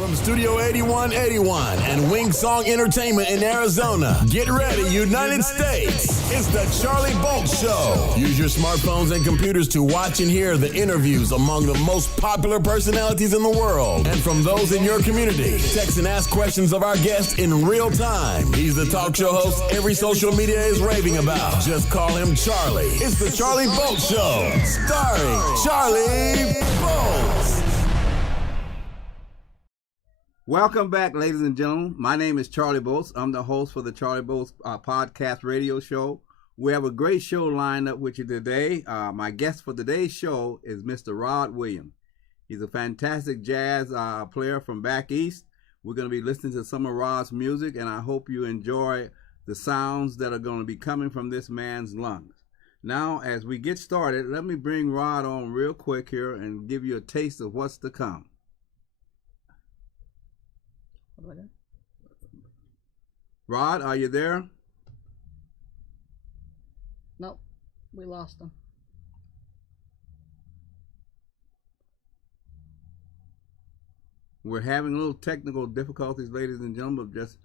From Studio 8181 and Wing Song Entertainment in Arizona, get ready, United States. It's the Charlie Bolt Show. Use your smartphones and computers to watch and hear the interviews among the most popular personalities in the world. And from those in your community, text and ask questions of our guests in real time. He's the talk show host every social media is raving about. Just call him Charlie. It's the Charlie Bolt Show, starring Charlie Bolt. Welcome back, ladies and gentlemen. My name is Charlie Bolts. I'm the host for the Charlie Bolts podcast radio show. We have a great show lined up with you today. My guest for today's show is Mr. Rod Williams. He's a fantastic jazz player from back east. We're going to be listening to some of Rod's music, and I hope you enjoy the sounds that are going to be coming from this man's lungs. Now, as we get started, let me bring Rod on real quick here and give you a taste of what's to come. Rod, are you there? Nope, we lost him. We're having a little technical difficulties, ladies and gentlemen. Just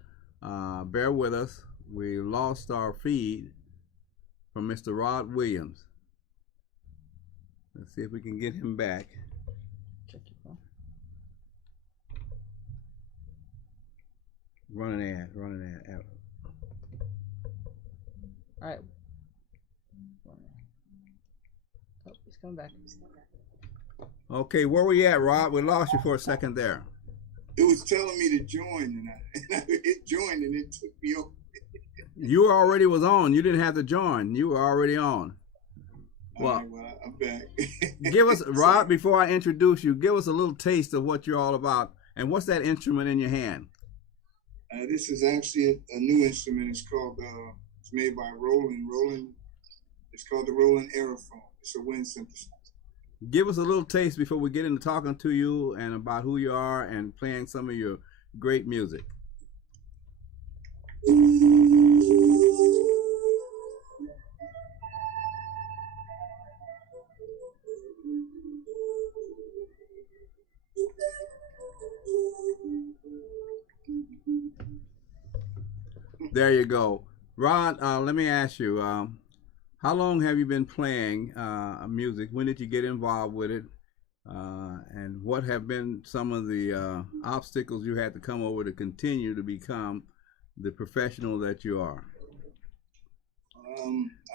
bear with us. We lost our feed from Mr. Rod Williams. Let's see if we can get him back. Check your phone. Run an ad. All right. Oh, he's coming back. Okay, where were you at, Rod? We lost you for a second there. It was telling me to join, and I hit join, and it took me over. You already was on. You didn't have to join. You were already on. Well, I'm back. Give us, Rod, before I introduce you, give us a little taste of what you're all about. And what's that instrument in your hand? This is actually a new instrument. It's called, it's made by Roland. It's called the Roland Aerophone. It's a wind synthesizer. Give us a little taste before we get into talking to you and about who you are and playing some of your great music. There you go. Rod, let me ask you, how long have you been playing music? When did you get involved with it? And what have been some of the obstacles you had to come over to continue to become the professional that you are?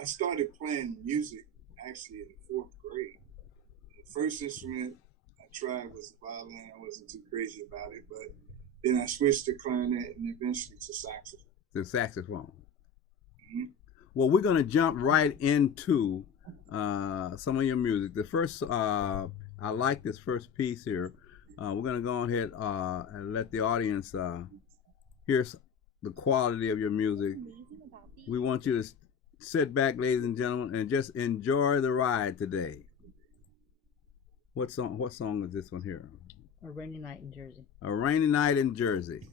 I started playing music actually in the 4th grade. The first instrument I tried was violin. I wasn't too crazy about it, but then I switched to clarinet and eventually to saxophone. The saxophone. Mm-hmm. Well, we're going to jump right into some of your music. The first, I like this first piece here. We're going to go ahead and let the audience hear the quality of your music. We want you to sit back, ladies and gentlemen, and just enjoy the ride today. What song is this one here? A Rainy Night in Jersey. A Rainy Night in Jersey.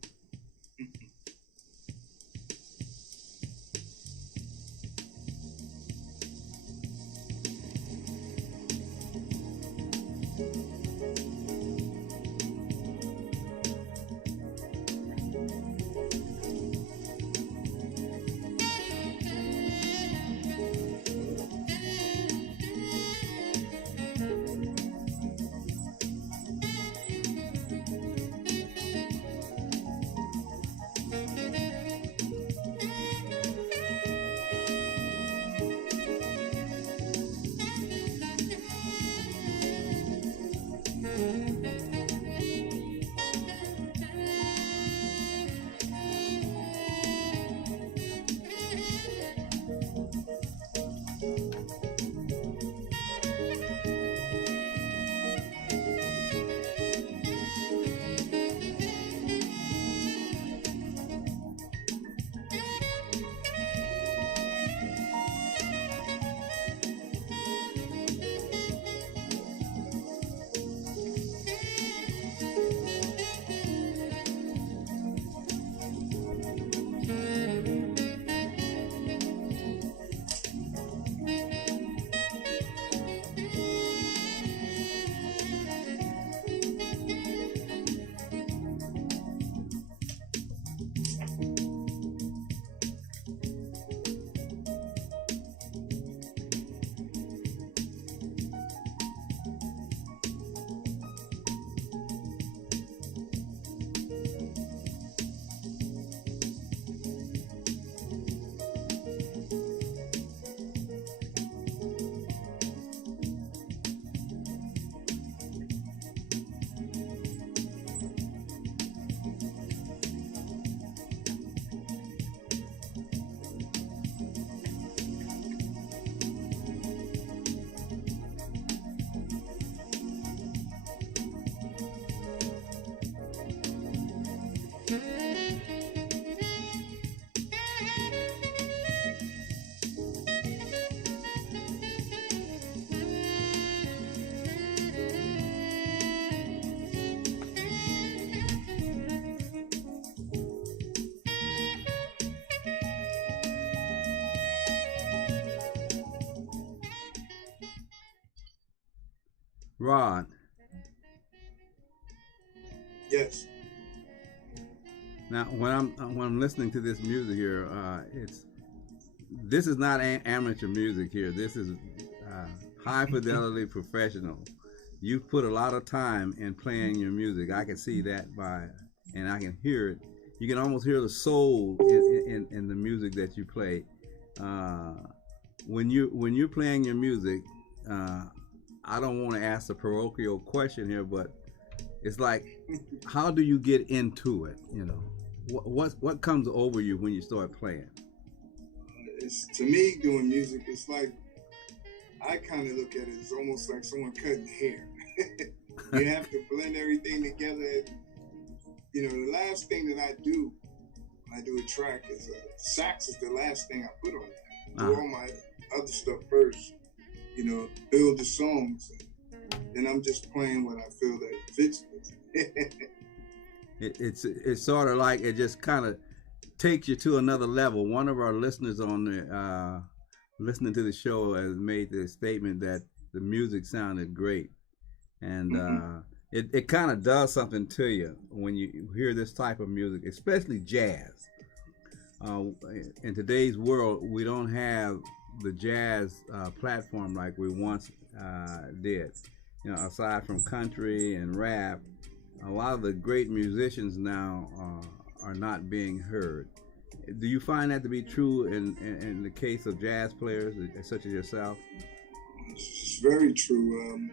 Rod, Yes. now when I'm listening to this music here, this is not amateur music here. This is high fidelity professional. You've put a lot of time in playing your music. I can see that and I can hear it. You can almost hear the soul in the music that you play. When you're playing your music, I don't want to ask a parochial question here, but it's like, how do you get into it? You know, what comes over you when you start playing? It's, to me, doing music, it's like, I kind of look at it as almost like someone cutting hair. You have to blend everything together. You know, the last thing that I do when I do a track is sax is the last thing I put on it. Do all my other stuff first. You know, build the songs. Then I'm just playing what I feel that fits with. It's sort of like it just kind of takes you to another level. One of our listeners on the listening to the show has made the statement that the music sounded great, and it kind of does something to you when you hear this type of music, especially jazz. In today's world, we don't have the jazz platform like we once did. You know, aside from country and rap, a lot of the great musicians now are not being heard. Do you find that to be true in the case of jazz players such as yourself? It's very true.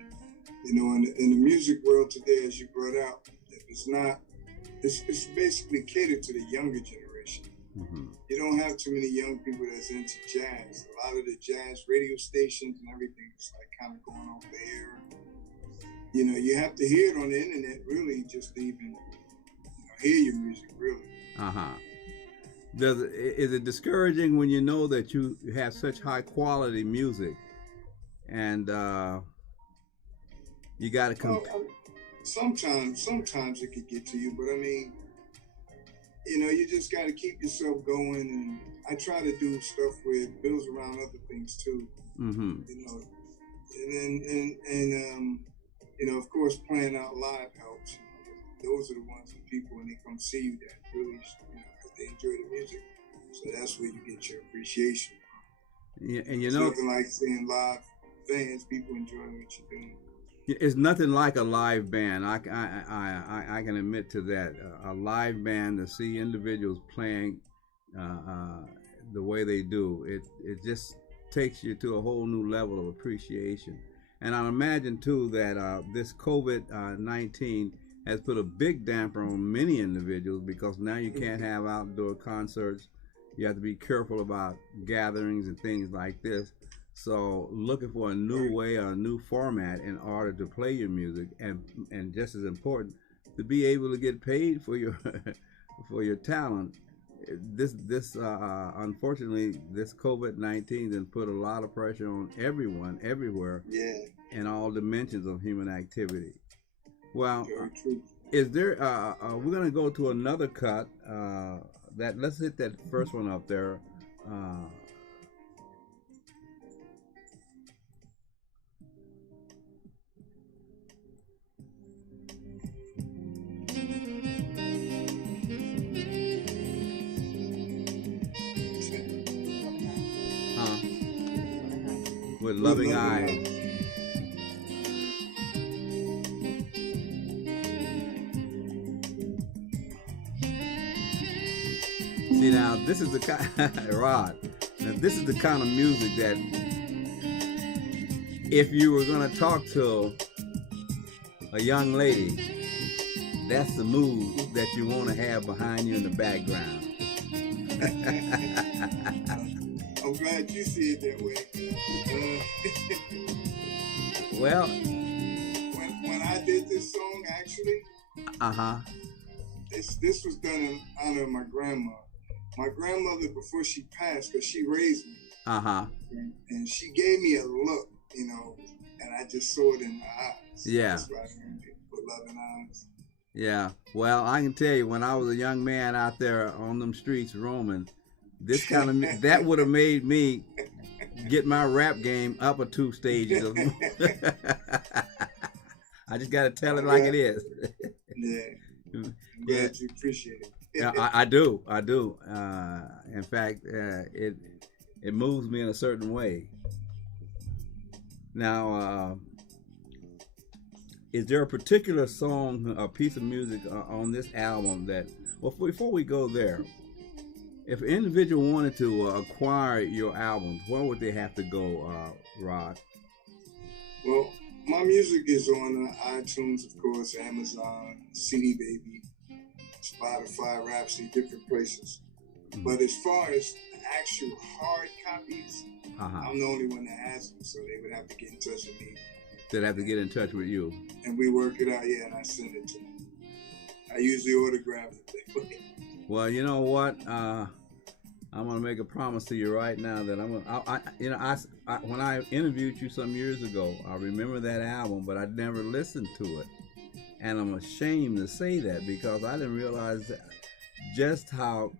You know, in the music world today, as you brought out, it's basically catered to the younger generation. Mm-hmm. You don't have too many young people that's into jazz. A lot of the jazz radio stations and everything is like kind of going off the air. You know, you have to hear it on the internet, really, just to even hear your music, really. Is it discouraging when you know that you have such high quality music and you got to compare? Sometimes it could get to you, but I mean, you know, you just got to keep yourself going. And I try to do stuff where it builds around other things too. Mm-hmm. You know, and you know, of course, playing out live helps. Those are the ones that people, when they come see you, that really, they enjoy the music. So that's where you get your appreciation. Yeah, and it's nothing like seeing live fans, people enjoying what you're doing. It's nothing like a live band. I can admit to that. A live band, to see individuals playing the way they do, it just takes you to a whole new level of appreciation. And I imagine too that this COVID-19 has put a big damper on many individuals, because now you can't have outdoor concerts. You have to be careful about gatherings and things like this. So looking for a new way or a new format in order to play your music, and just as important, to be able to get paid for your for your talent. This unfortunately, this COVID-19 then put a lot of pressure on everyone, everywhere, in all dimensions of human activity. Well, is there? We're gonna go to another cut. Let's hit that first one up there. With Loving Eyes. See, now this is the kind Rod. Now this is the kind of music that, if you were going to talk to a young lady, that's the mood that you want to have behind you in the background. I'm glad you see it that way. Well, when I did this song, actually, this was done in honor of my grandma. My grandmother, before she passed, because she raised me, and she gave me a look, you know, and I just saw it in her eyes. Yeah. That's why I named it With Loving Eyes. Yeah. Well, I can tell you, when I was a young man out there on them streets roaming, this kind of that would have made me get my rap game up 2 stages. I just got to tell it like it is. Yeah. I'm glad you appreciate it. Yeah, I do. In fact, it moves me in a certain way. Now, is there a particular song, a piece of music on this album that? Well, before we go there, if an individual wanted to acquire your albums, where would they have to go, Rod? Well, my music is on iTunes, of course, Amazon, CD Baby, Spotify, Rhapsody, different places. But as far as the actual hard copies, I'm the only one that has them, so they would have to get in touch with me. They'd have to get in touch with you. And we work it out, and I send it to them. I usually autograph it. Well, you know what? I'm gonna make a promise to you right now that I'm gonna. When I interviewed you some years ago, I remember that album, but I never listened to it, and I'm ashamed to say that because I didn't realize just how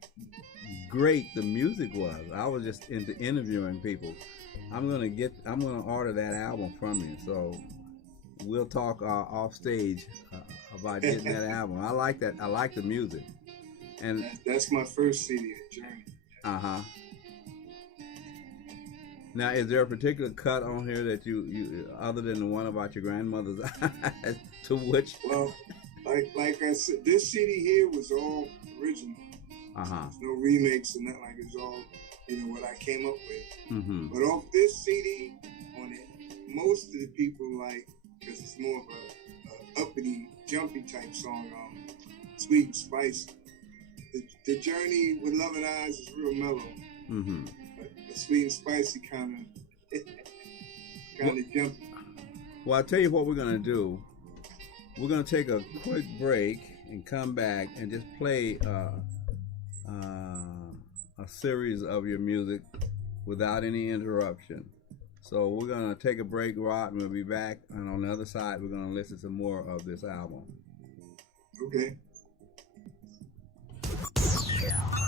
great the music was. I was just into interviewing people. I'm gonna order that album from you. So we'll talk off stage about getting that album. I like that. I like the music. And that's my first CD, The Journey. Now, is there a particular cut on here that you other than the one about your grandmother's eyes, to which? Well, like I said, this CD here was all original. There's no remakes and nothing. Like it's all, what I came up with. But off this CD, on it, most of the people like, because it's more of a uppity, jumpy type song, Sweet and Spicy. The Journey with Loving Eyes is real mellow. But the Sweet and Spicy kind of jumpy. Well, I'll tell you what we're going to do. We're going to take a quick break and come back and just play a series of your music without any interruption. So we're going to take a break, Rod, and we'll be back. And on the other side, we're going to listen to more of this album. Okay.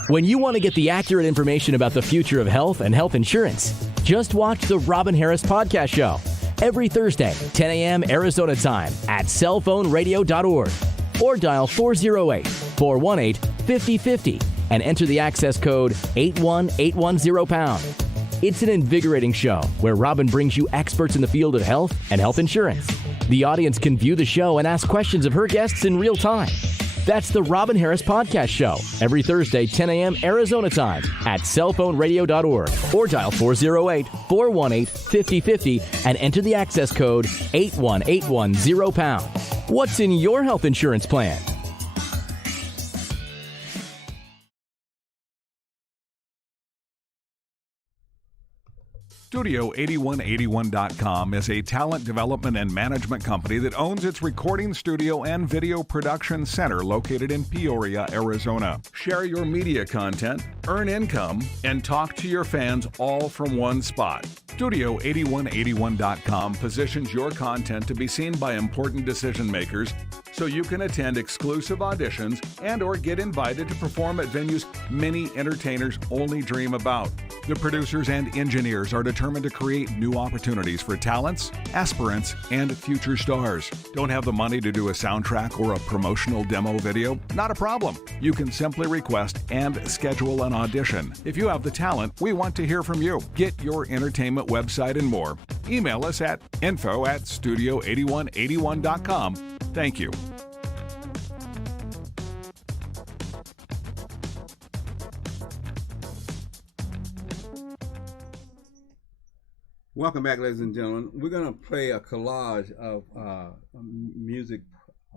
When you want to get the accurate information about the future of health and health insurance, just watch the Robin Harris Podcast Show every Thursday, 10 a.m. Arizona time at cellphoneradio.org or dial 408-418-5050 and enter the access code 81810#. It's an invigorating show where Robin brings you experts in the field of health and health insurance. The audience can view the show and ask questions of her guests in real time. That's the Robin Harris Podcast Show, every Thursday, 10 a.m. Arizona time at cellphoneradio.org or dial 408-418-5050 and enter the access code 81810#. What's in your health insurance plan? Studio8181.com is a talent development and management company that owns its recording studio and video production center located in Peoria, Arizona. Share your media content, earn income, and talk to your fans all from one spot. Studio8181.com positions your content to be seen by important decision makers so you can attend exclusive auditions and or get invited to perform at venues many entertainers only dream about. The producers and engineers are determined to create new opportunities for talents, aspirants, and future stars. Don't have the money to do a soundtrack or a promotional demo video? Not a problem. You can simply request and schedule an audition. If you have the talent, we want to hear from you. Get your entertainment website and more. Email us at info@studio8181.com. Thank you. Welcome back, ladies and gentlemen. We're going to play a collage of music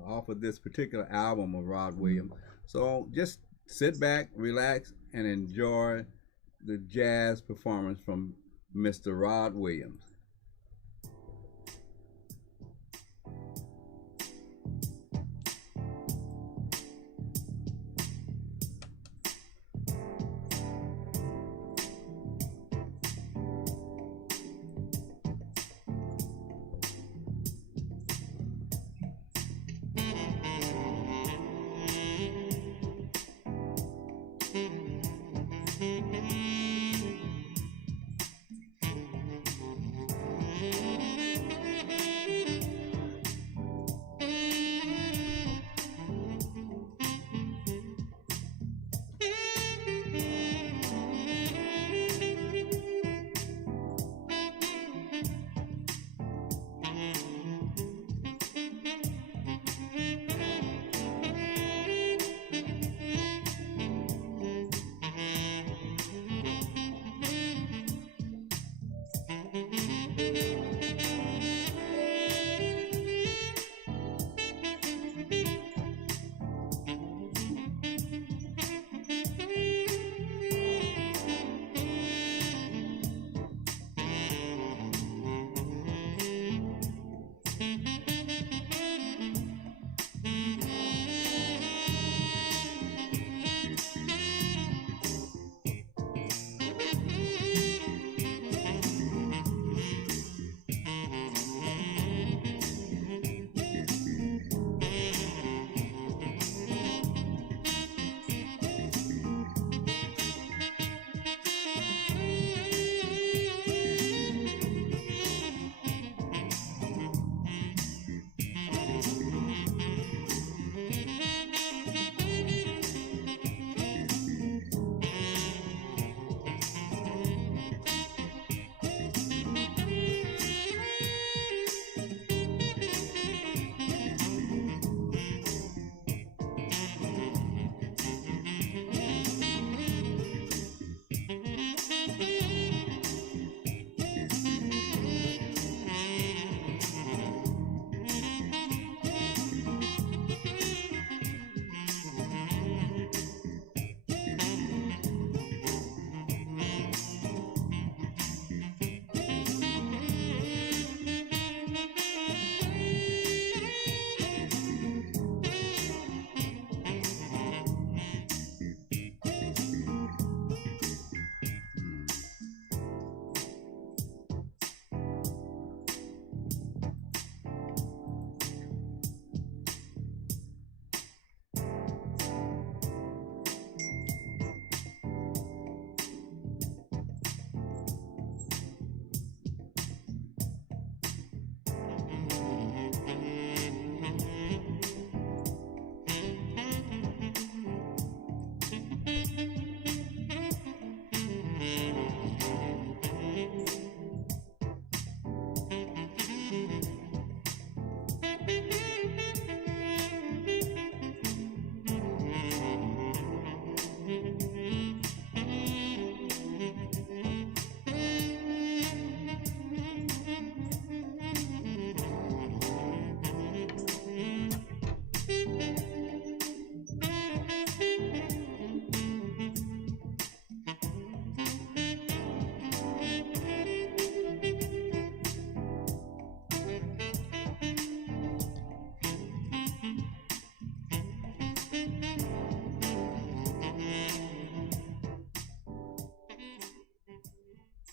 off of this particular album of Rod Williams. So just sit back, relax, and enjoy the jazz performance from Mr. Rod Williams.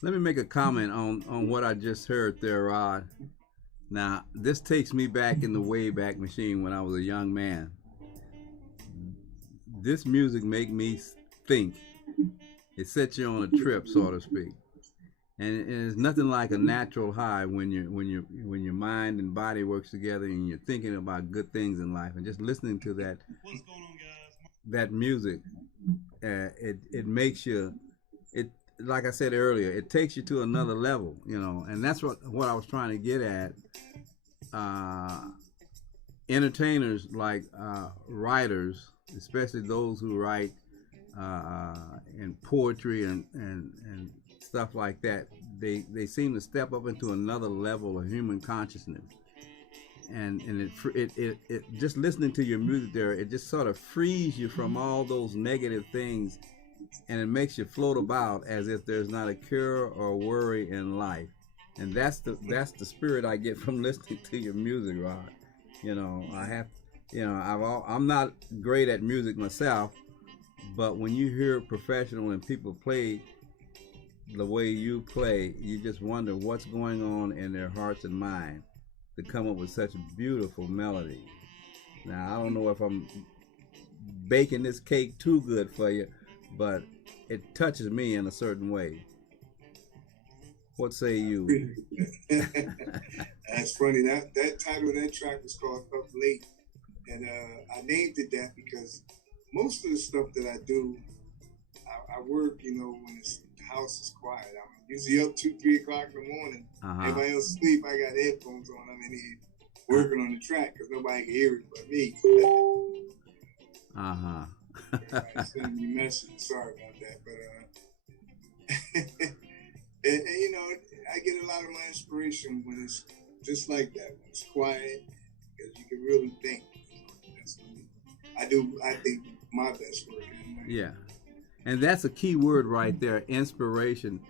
Let me make a comment on what I just heard there, Rod. Now, this takes me back in the Wayback Machine when I was a young man. This music make me think. It sets you on a trip, so to speak. And it's nothing like a natural high when your mind and body works together and you're thinking about good things in life, and just listening to that. What's going on, guys? That music, it makes you, it, like I said earlier, it takes you to another level, you know, and that's what I was trying to get at. Entertainers like writers, especially those who write in poetry and stuff like that, they seem to step up into another level of human consciousness, and it just listening to your music there, it just sort of frees you from all those negative things, and it makes you float about as if there's not a cure or worry in life. And that's the spirit I get from listening to your music, Rod. You know, I'm not great at music myself, but when you hear professional and people play the way you play, you just wonder what's going on in their hearts and minds to come up with such a beautiful melody. Now, I don't know if I'm baking this cake too good for you, but it touches me in a certain way. What say you? That's funny. That title of that track was called Up Late. And I named it that because most of the stuff that I do, I work, you know, when the house is quiet. I'm usually up 2-3 o'clock in the morning. Everybody else asleep. I got headphones on. I'm in here working on the track because nobody can hear it but me. Right, sending you a message. Sorry about that. But and, you know, I get a lot of my inspiration when it's just like that, when it's quiet, because you can really think. That's when I think my best work. Yeah, and that's a key word right there, inspiration.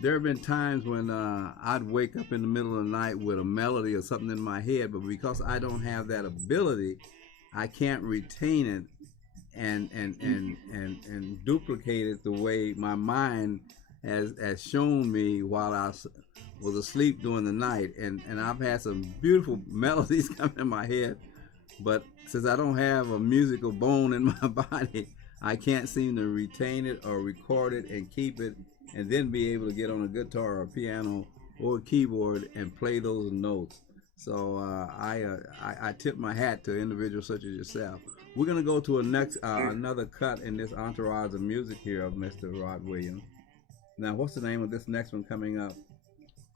There have been times when I'd wake up in the middle of the night with a melody or something in my head, but because I don't have that ability, I can't retain it and duplicate it the way my mind has shown me while I was asleep during the night. And I've had some beautiful melodies come in my head, but since I don't have a musical bone in my body, I can't seem to retain it or record it and keep it and then be able to get on a guitar or a piano or a keyboard and play those notes. So I tip my hat to individuals such as yourself. We're going to go to another cut in this entourage of music here of Mr. Rod Williams. Now, what's the name of this next one coming up?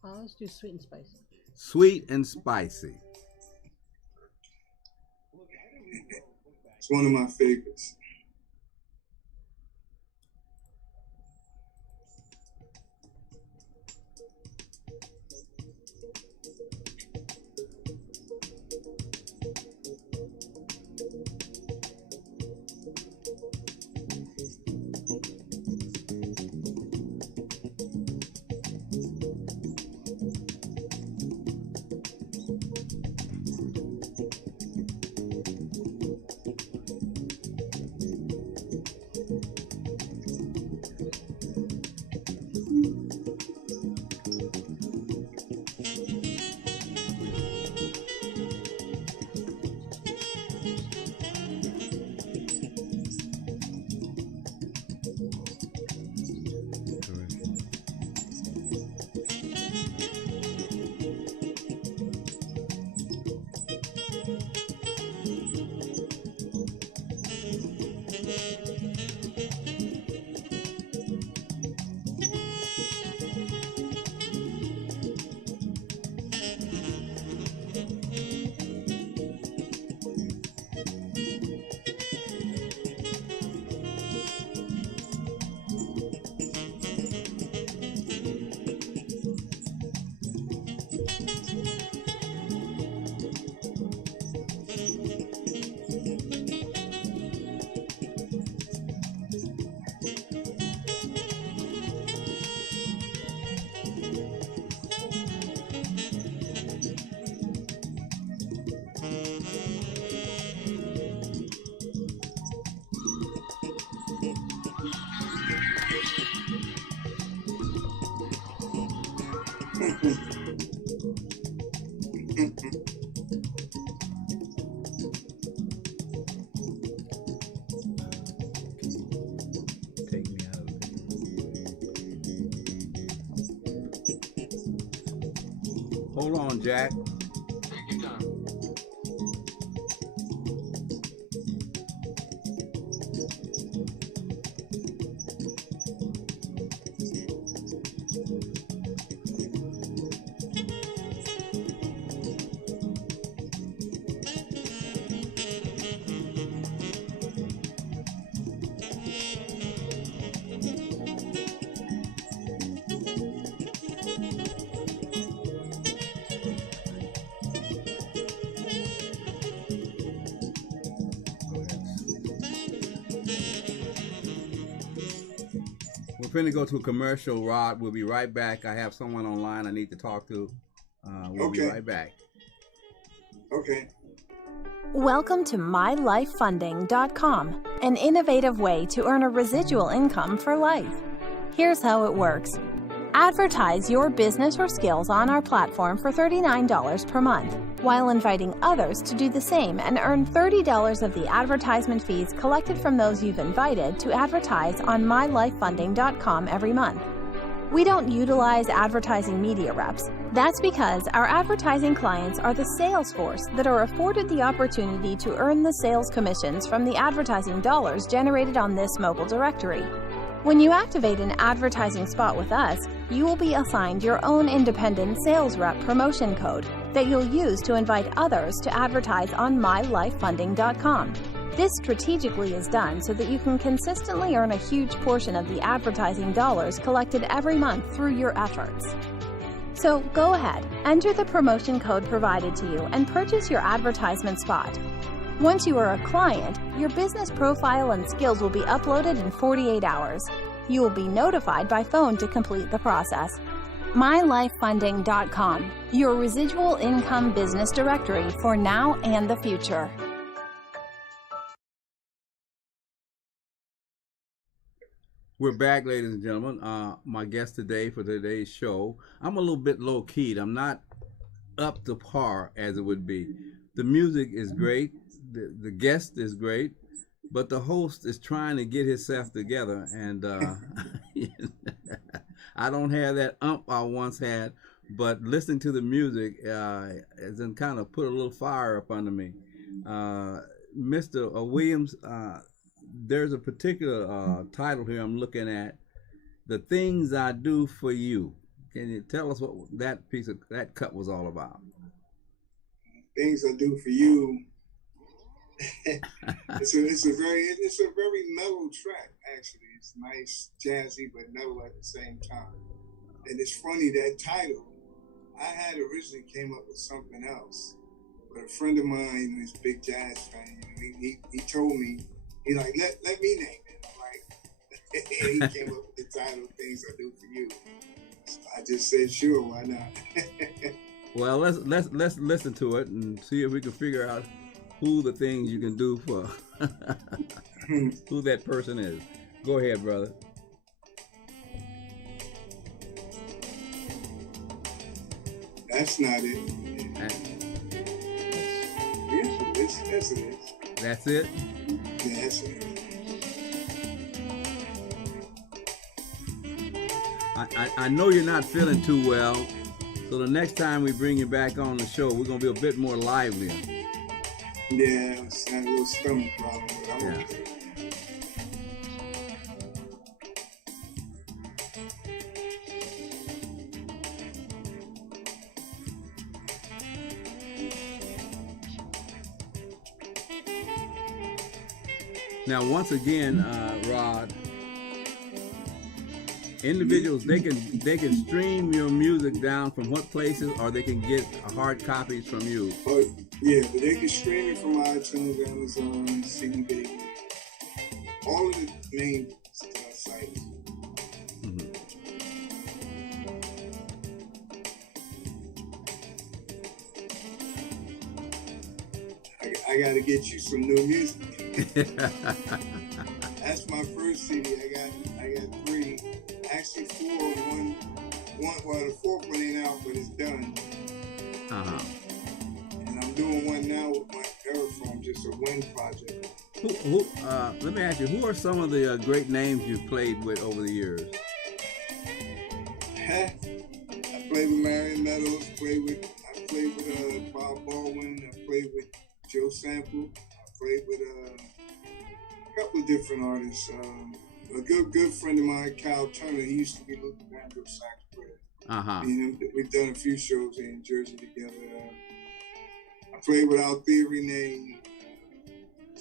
Let's do Sweet and Spicy. Sweet and Spicy. It's one of my favorites. Take me out of it. Hold on, Jack. We're finna go to a commercial, Rod. We'll be right back. I have someone online I need to talk to. We'll be right back. Okay. Welcome to MyLifeFunding.com, an innovative way to earn a residual income for life. Here's how it works. Advertise your business or skills on our platform for $39 per month, while inviting others to do the same and earn $30 of the advertisement fees collected from those you've invited to advertise on MyLifeFunding.com every month. We don't utilize advertising media reps. That's because our advertising clients are the sales force that are afforded the opportunity to earn the sales commissions from the advertising dollars generated on this mobile directory. When you activate an advertising spot with us, you will be assigned your own independent sales rep promotion code that you'll use to invite others to advertise on MyLifeFunding.com. This strategically is done so that you can consistently earn a huge portion of the advertising dollars collected every month through your efforts. So go ahead, enter the promotion code provided to you and purchase your advertisement spot. Once you are a client, your business profile and skills will be uploaded in 48 hours. You will be notified by phone to complete the process. MyLifeFunding.com, your residual income business directory for now and the future. We're back, ladies and gentlemen. My guest today for today's show, I'm a little bit low-keyed. I'm not up to par as it would be. The music is great. The guest is great, but the host is trying to get himself together, and I don't have that I once had, but listening to the music has kind of put a little fire up under me. Mr. Williams, there's a particular title here I'm looking at, The Things I Do For You. Can you tell us what that cut was all about? Things I Do For You. It's a very mellow track, actually. It's nice, jazzy, but mellow at the same time. And it's funny, that title, I had originally came up with something else, but a friend of mine, who's a big jazz fan, he told me, he like, let me name it. I'm like, and he came up with the title, Things I Do For You. So I just said, sure, why not? Well, let's listen to it and see if we can figure out who the things you can do for, who that person is. Go ahead, brother. That's not it. Yes, it is. That's it? Yeah, that's it. I know you're not feeling too well, so the next time we bring you back on the show, we're going to be a bit more lively. Yeah, it's a little stomach problem, but I'm okay. Now, once again, Rod, individuals, they can stream your music down from what places, or they can get hard copies from you. Yeah, but they can stream it from iTunes, Amazon, CD Baby, all of the main sites. Mm-hmm. I got to get you some new music. That's my first CD. I got 3, actually 4 on the fourth one ain't out, but it's done. Uh-huh. And I'm doing one now with my Aerofoam, just a wind project. Let me ask you, who are some of the great names you've played with over the years? I played with Marion Meadows, I played with Bob Baldwin, I played with Joe Sample, I played with a couple of different artists. A good friend of mine, Kyle Turner, he used to be Luther Vandross sax player. Uh-huh. We've done a few shows here in Jersey together. I played with Al Theory Name.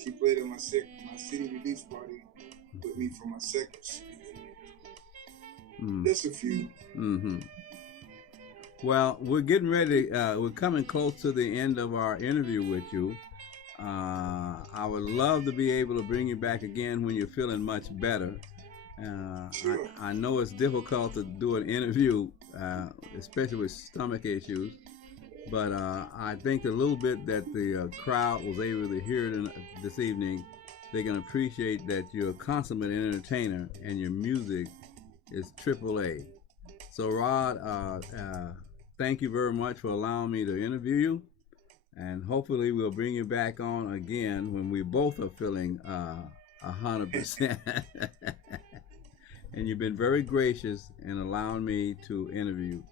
She played at my city release party with me for my second CD. Just a few. Mm-hmm. Well, we're getting ready. We're coming close to the end of our interview with you. I would love to be able to bring you back again when you're feeling much better. Sure. I know it's difficult to do an interview, especially with stomach issues, but I think a little bit that the crowd was able to hear this evening, they can appreciate that you're a consummate entertainer and your music is AAA. So Rod, thank you very much for allowing me to interview you. And hopefully we'll bring you back on again when we both are feeling 100%. And you've been very gracious in allowing me to interview.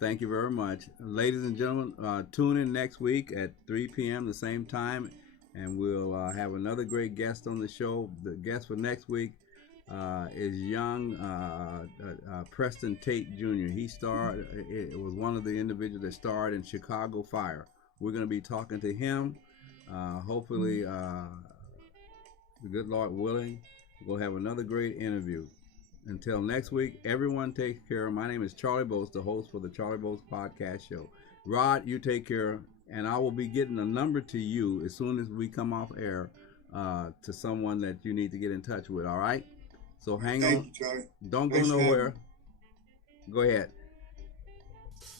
Thank you very much. Ladies and gentlemen, tune in next week at 3 p.m. the same time, and we'll have another great guest on the show. The guest for next week is young Preston Tate Jr. He starred, it was one of the individuals that starred in Chicago Fire. We're going to be talking to him. Hopefully, the good Lord willing, we'll have another great interview. Until next week, everyone take care. My name is Charlie Bose, the host for the Charlie Bose Podcast Show. Rod, you take care, and I will be getting a number to you as soon as we come off air to someone that you need to get in touch with, all right? So hang on. Thank you, Charlie. Don't go nowhere. Go ahead.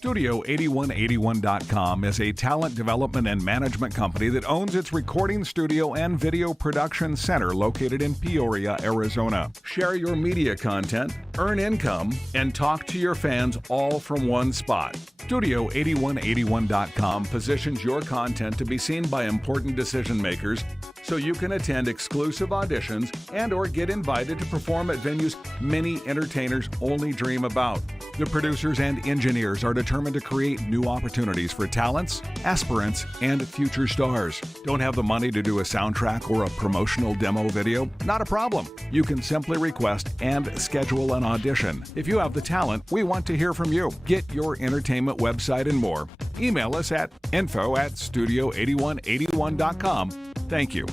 Studio8181.com is a talent development and management company that owns its recording studio and video production center located in Peoria, Arizona. Share your media content, earn income, and talk to your fans all from one spot. Studio8181.com positions your content to be seen by important decision makers so you can attend exclusive auditions and or get invited to perform at venues many entertainers only dream about. The producers and engineers are determined to create new opportunities for talents, aspirants, and future stars. Don't have the money to do a soundtrack or a promotional demo video? Not a problem. You can simply request and schedule an audition. If you have the talent, we want to hear from you. Get your entertainment website and more. Email us at info@studio8181.com. Thank you.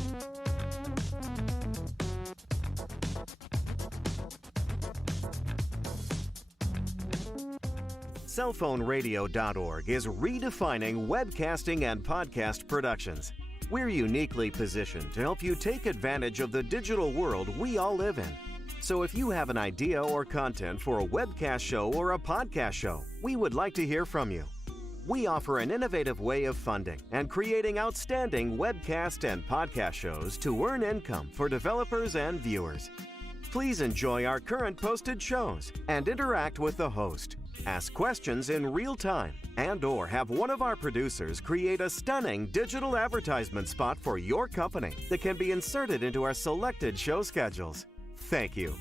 Cellphoneradio.org is redefining webcasting and podcast productions. We're uniquely positioned to help you take advantage of the digital world we all live in. So if you have an idea or content for a webcast show or a podcast show, we would like to hear from you. We offer an innovative way of funding and creating outstanding webcast and podcast shows to earn income for developers and viewers. Please enjoy our current posted shows and interact with the host. Ask questions in real time and or have one of our producers create a stunning digital advertisement spot for your company that can be inserted into our selected show schedules. Thank you.